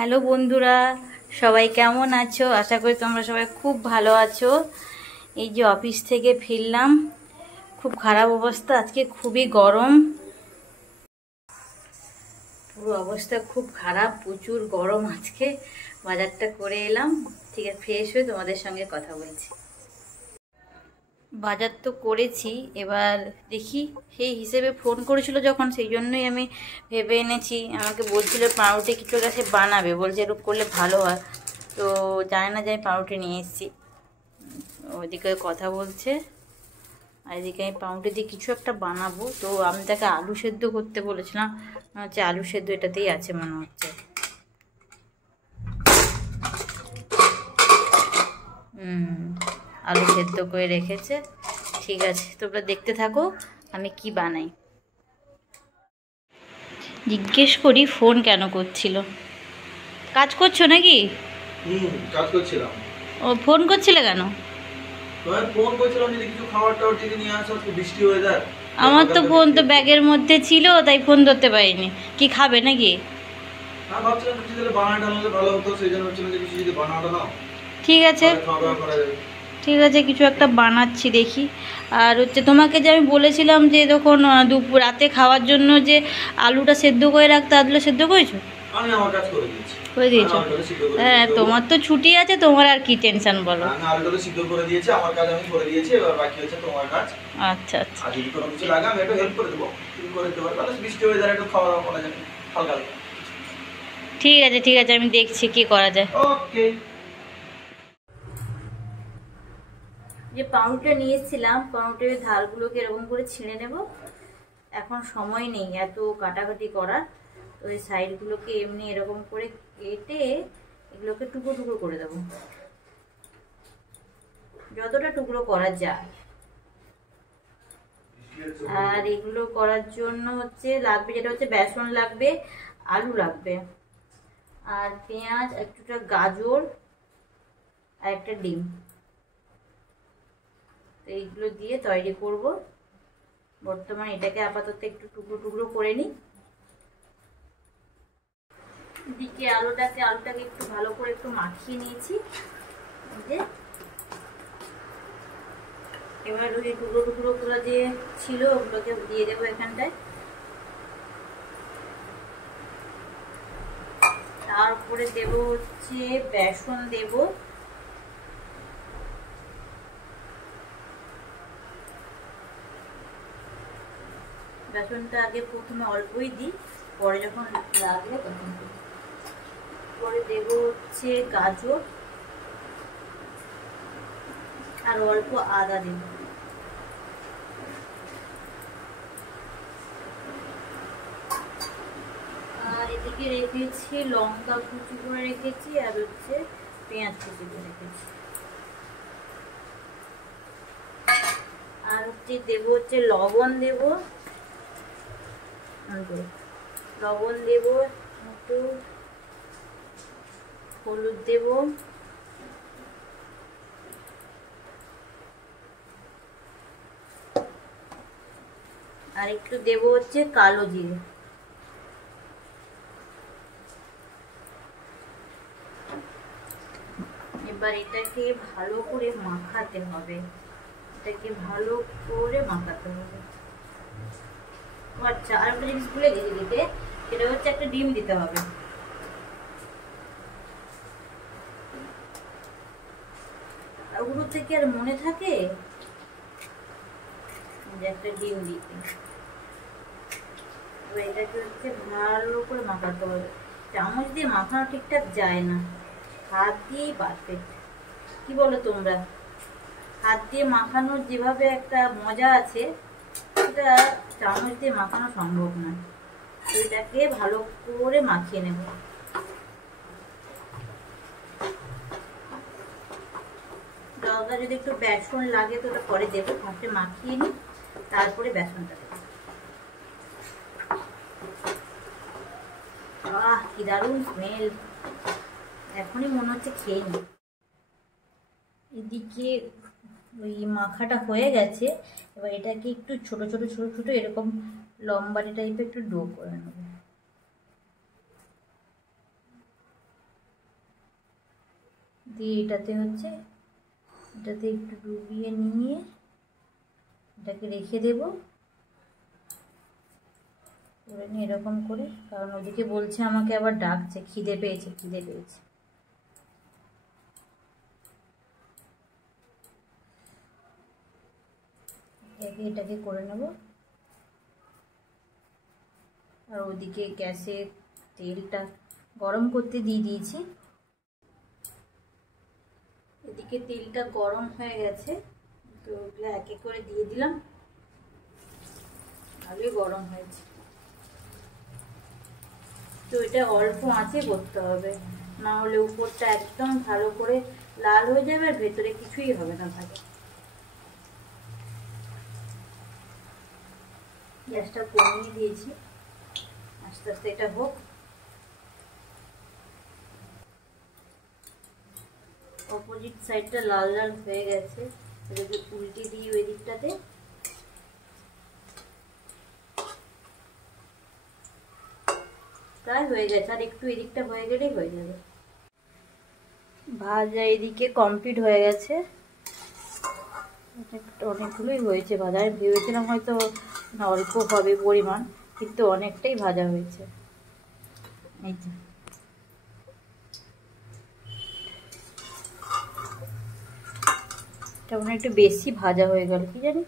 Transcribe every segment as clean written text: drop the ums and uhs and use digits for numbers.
Hello বন্ধুরা, সবাই কেমন আছো? আশা করি তোমরা সবাই খুব ভালো আছো। এই যে অফিস থেকে ফিরলাম, খুব খারাপ অবস্থা, আজকে খুবই গরম, পুরো অবস্থা খুব খারাপ, প্রচুর গরম আজকে। বাজারটা করে এলাম, ঠিক আছে, ফ্রেশ হয়ে তোমাদের সঙ্গে কথা বলছি। বাজার তো করেছি, এবার দেখি, সেই হিসেবে ফোন করেছিল যখন, সেই জন্যই আমি ভেবে এনেছি। আমাকে বলছিল পাউরুটি কিছু কাছে বানাবে, বলছে এরকম করলে ভালো হয়। তো জানি না যে আমি পাউরুটি নিয়ে এসেছি, ওইদিকে কথা বলছে, আর এদিকে আমি পাউরুটি দিয়ে কিছু একটা বানাবো। তো আমি তাকে আলু সেদ্ধ করতে বলেছিলাম, হচ্ছে আলু সেদ্ধ এটাতেই আছে মনে হচ্ছে। আলু সেদ্ধ করে রেখেছে। ঠিক আছে, তোমরা দেখতে থাকো আমি কি বানাই। জিজ্ঞেস করি ফোন কেন করছিল, কাজ করছো নাকি? কাজ করছিলাম। ও ফোন করছিলে কেন? ফোন করছিলাম যদি কিছু খাবার টাবার থেকে নিয়ে আসো, আজকে বৃষ্টি ওয়েদার। আমার তো ফোন তো ব্যাগের মধ্যে ছিল, তাই ফোন ধরতে পারিনি। কি খাবে নাকি? হ্যাঁ, ভাবছিলাম কিছু তাহলে বানাটা আনলে ভালো হতো, সেই জন্য ভাবছিলাম যে কিছু যদি বানাটা নাও। ঠিক আছে, খাওয়া দাওয়া করা যাবে। ঠিক আছে, কিছু একটা বানাচ্ছি দেখি। আর হচ্ছে তোমাকে যে আমি বলেছিলাম যে তখন দুপুর রাতে খাওয়ার জন্য যে আলুটা সেদ্ধ করে রাখতে, আলুটা সেদ্ধ করেছো? আমি আমার কাজ করে দিয়েছি। করে দিয়েছো? হ্যাঁ, তোমার তো ছুটি আছে, তোমার আর কি টেনশন বলো। আমি আলুটা তো সিদ্ধ করে দিয়েছি, আমার কাজ আমি করে দিয়েছি, এবার বাকি হচ্ছে তোমার কাজ। আচ্ছা আচ্ছা, আর যদি কোনো কিছু লাগে আমি একটু হেল্প করে দেবো, তুমি করে দিতে পারো, তাহলে বৃষ্টি ওয়েদার একটু খাওয়া দাওয়া করা যাবে হালকা হালকা। ঠিক আছে ঠিক আছে, আমি দেখছি কি করা যায়। ওকে। যে পাউরুটিটা নিয়ে এসেছিলাম, পাউরুটির ধারগুলোকে এরকম করে ছিঁড়ে নেব। এখন সময় নেই এত কাটাকাটি করার, তো এই সাইডগুলোকে এমনি এরকম করে কেটে এগুলোকে টুকরো টুকরো করে দেবো, যতটা টুকরো করা যায়। আর এগুলো করার জন্য হচ্ছে লাগবে, যেটা হচ্ছে বেসন লাগবে, আলু লাগবে, আর পেঁয়াজ, একটুটা গাজর, আর একটা ডিম। তো এইগুলো দিয়ে তৈরি করব। বর্তমানে এটাকে আপাতত একটু টুকরো টুকরো করে নিই। এদিকে আলুটাকে একটু ভালো করে একটু মাখিয়ে নিয়েছি। এবার ওই টুকরো টুকরো গুলো যে ছিল ওগুলোকে দিয়ে দেবো এখানটায়। তারপরে দেব হচ্ছে বেসন দেব, বেসনটা আগে প্রথমে অল্পই দিই, পরে যখন লাগবে তখন দিই। পরে দেব হচ্ছে গাজর, আর অল্প আদা দেব। আর এদিকে রেখেছি লঙ্কা কুচি করে রেখেছি, আর হচ্ছে পেঁয়াজ কুচি করে রেখেছি। আর হচ্ছে দেবো হচ্ছে লবণ দেব, একটু হলুদ দেব, আর একটু দেব হচ্ছে কালো জিরে। এবার এটাকে ভালো করে মাখাতে হবে, আচ্ছা, আর একটা জিনিস ভুলে গেছি দিতে, সেটা হচ্ছে একটা ডিম দিতে হবে। ওগুলো থেকে আর মনে থাকে যে একটা ডিম দিতে। এবার এটাকে হচ্ছে ভালো করে মাখাতে হবে। চামচ দিয়ে মাখানো ঠিকঠাক যায় না, হাত দিয়েই পারফেক্ট। কি বলো তোমরা? হাত দিয়ে মাখানোর যেভাবে একটা মজা আছে, সেটা চামচ দিয়ে মাখানো সম্ভব না। এটাকে ভালো করে মাখিয়ে নেব। দরকার যদি একটু বেসন লাগে তো ওটা পরে দেবো, ফার্স্টে মাখিয়ে নিই, তারপরে বেসনটা দেবো। আহ, কি দারুণ স্মেল, এখনই মনে হচ্ছে খেয়ে নিই। এদিকে ওই মাখাটা হয়ে গেছে, এবার এটাকে একটু ছোট ছোট ছোট ছোট এরকম লম্বাটে টাইপের একটু ডো করে নেব। দিয়ে এটাতে হচ্ছে এটাতে একটু ডুবিয়ে নিয়ে এটাকে রেখে দেব করে নিয়ে এরকম করে, কারণ ওদিকে বলছে আমাকে আবার ডাকছে, খিদে পেয়েছে খিদে পেয়েছে। এটাকে করে নেব। আর ওদিকে গ্যাসে তেলটা গরম করতে দিয়ে দিয়েছি। এদিকে তেলটা গরম হয়ে গেছে, তো ওগুলো এক এক করে দিয়ে দিলাম। ভালোই গরম হয়েছে। তো এটা অল্প আঁচে করতে হবে, না হলে উপরটা একদম ভালো করে লাল হয়ে যাবে আর ভেতরে কিছুই হবে না ভাজা। গ্যাসটা কমিয়ে দিয়েছি, আস্তে আস্তে এটা হোক। অপোজিট সাইডটা লাল লাল হয়ে গেছে, এটাকে উল্টে দিই ওই দিকটাতে। প্রায় হয়ে গেছে, আর একটু এদিকটা হয়ে গেলেই হয়ে যাবে ভাজা। এদিকে কমপ্লিট হয়ে গেছে, অনেকগুলোই হয়েছে ভাজা। আমি ভেবেছিলাম হয়তো অল্প হবে পরিমাণ, কিন্তু অনেকটাই ভাজা হয়েছে। এই যে এটা মনে একটু বেশি ভাজা হয়ে গেল, কি জানি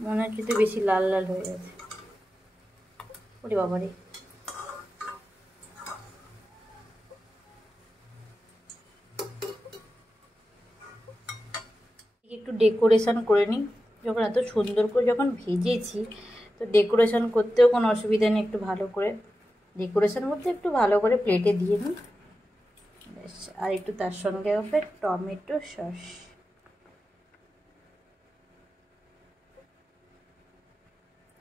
মনে হচ্ছে তো বেশি লাল লাল হয়ে গেছে। ওরে বাবারে, একটু ডেকোরেশন করে নিই। যখন এত সুন্দর করে যখন ভেজেছি, তো ডেকোরেশন করতেও কোনো অসুবিধা নেই। একটু ভালো করে ডেকোরেশন করতে একটু ভালো করে প্লেটে দিয়ে নিই। ব্যাস, আর একটু তার সঙ্গে হবে টমেটো সস।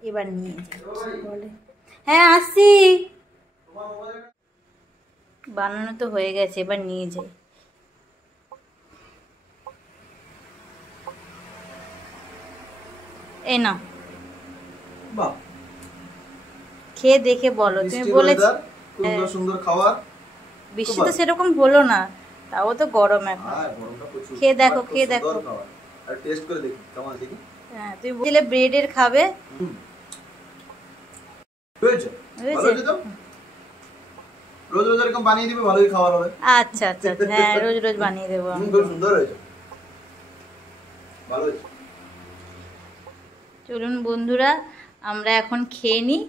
এবার নিয়ে বলে হ্যাঁ আসছি, বানানো তো হয়ে গেছে, এবার নিয়ে যাই। এই না, খেয়ে দেখে বলো। তুমি বলেছো সুন্দর সুন্দর খাবার, বৃষ্টি তো সেরকম হলো না, তাও তো গরম এখন। খেয়ে দেখো, খেয়ে দেখো, আর টেস্ট করে দেখি কেমন দেখি। হ্যাঁ তুমি বলছিলে ব্রেডের খাবে, হয়েছে ভালো হয়েছে তো। রোজ রোজ এরকম বানিয়ে দিবে, ভালোই খাবার হবে। আচ্ছা আচ্ছা, হ্যাঁ রোজ রোজ বানিয়ে দেবো। খুব সুন্দর হয়েছে, ভালো হয়েছে। চলুন বন্ধুরা, আমরা এখন খেয়ে নিই।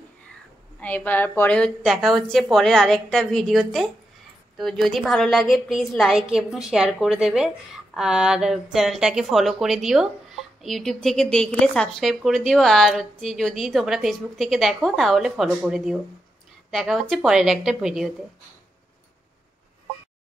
এবার পরে দেখা হচ্ছে পরের আরেকটা ভিডিওতে। তো যদি ভালো লাগে প্লিজ লাইক এবং শেয়ার করে দেবে, আর চ্যানেলটাকে ফলো করে দিও। ইউটিউব থেকে দেখলে সাবস্ক্রাইব করে দিও, আর হচ্ছে যদি তোমরা ফেসবুক থেকে দেখো তাহলে ফলো করে দিও। দেখা হচ্ছে পরের একটা ভিডিওতে।